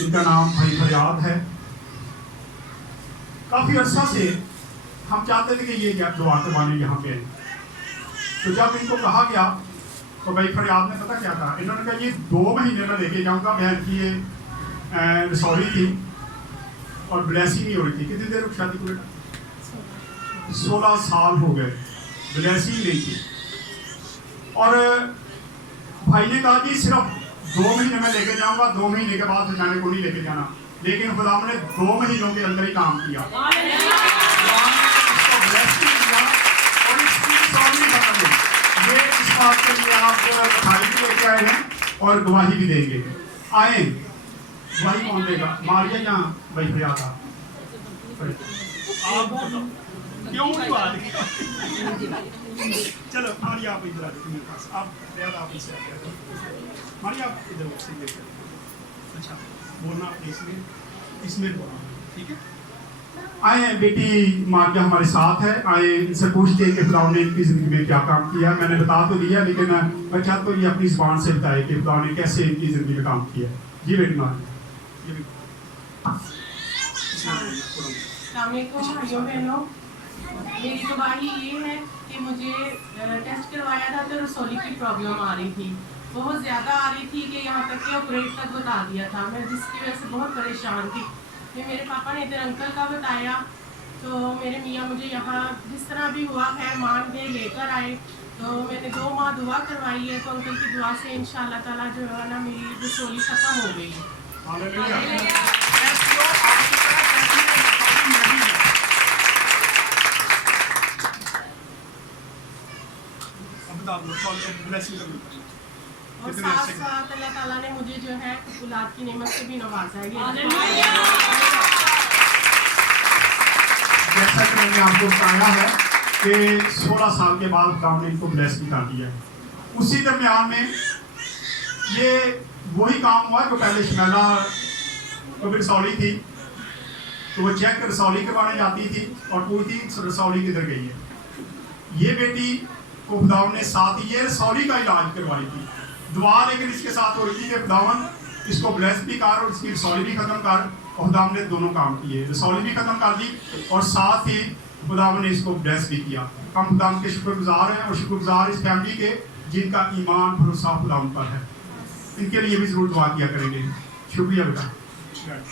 ان کا نام بھائی فریاد ہے. کافی عرصہ سے ہم چاہتے تھے کہ یہ دعا کروانے یہاں پہ آئیں. تو جب ان کو کہا گیا تو بھائی فریاد نے پتہ کیا کہا, انہوں نے کہا یہ 2 مہینے میں لے کے جاؤں گا. بہن کی یہ رسولی تھی اور بلیسی نہیں ہو رہی تھی. کتنی دیر شادی کو؟ 16 سال ہو گئے, بلیسی نہیں تھی. اور بھائی نے کہا جی صرف 2 مہینے میں لے کے جاؤں گا, 2 مہینے کے بعد میں نے کو نہیں لے کے جانا. لیکن خدا نے 2 مہینوں کے اندر ہی کام کیا. یہ اس بات کے لیے آپ بھائی بھی لے کے آئے ہیں اور گواہی بھی دیں گے. آئیں, گواہی کون دے گا؟ ماریا یا بھائی فریاد؟ آپ کیوں نہیں آ رہی؟ چلو ماریا آپ ادھر آ جائیں میرے پاس. آپ فریاد آپ اس سے آ جائیں. ماریا آپ ادھر سے لے کر. اچھا بولنا اس میں بولنا, ٹھیک ہے؟ آئیں بیٹی ماریا ہمارے ساتھ ہے. آئیں ان سے پوچھتے ہیں کہ خدا نے ان کی زندگی میں کیا کام کیا. میں نے بتا تو دیا لیکن میں چاہتا ہوں یہ اپنی زبان سے بتائے کہ خدا نے کیسے ان کی زندگی میں کام کیا. جی بیٹی ماریا. السلام علیکم بھائیوں بہنوں. میری گواہی یہ ہے کہ مجھے ٹیسٹ کروایا تھا تو رسولی کی پرابلم آ رہی تھی, بہت زیادہ آ رہی تھی کہ یہاں تک کہ آپریٹ تک بتا دیا تھا میں, جس کی وجہ سے بہت پریشان تھی. پھر میرے پاپا نے ادھر انکل کا بتایا تو میرے میاں مجھے یہاں جس طرح بھی ہوا خیر مان کے لے کر آئے. تو میں نے 2 ماہ دعا کروائی ہے, تو انکل کی دعا سے انشاءاللہ تعالیٰ جو ہے نا میری رسولی ختم ہو گئی ہے. اور ساتھ ساتھ اللہ تعالیٰ نے مجھے جو ہے اولاد کی نعمت سے بھی نوازا ہے. جیسا کہ میں نے آپ کو بتایا ہے کہ 16 سال کے بعد خدا نے ان کو بلیس بھی کر دیا. اسی درمیان میں یہ وہی کام ہوا جو پہلے شمیلا کو بھی رسولی تھی تو وہ چیک رسولی کروانے جاتی تھی اور پوچھتی رسولی کدھر گئی ہے. یہ بیٹی کو خدا نے ساتھ یہ رسولی کا علاج کروائی تھی. دعا لیکن اس کے ساتھ ہو رہی تھی کہ خداوند اس کو بلیس بھی کر اور اس کی رسولی بھی ختم کر. اور خدا نے دونوں کام کیے, رسولی بھی ختم کر دی اور ساتھ ہی خدا نے اس کو بلیس بھی کیا. ہم خدا کے شکر گزار ہیں اور شکر گزار اس فیملی کے جن کا ایمان بھروسہ خدا پر ہے. ان کے لیے بھی ضرور دعا کیا کریں گے. شکریہ بیٹا.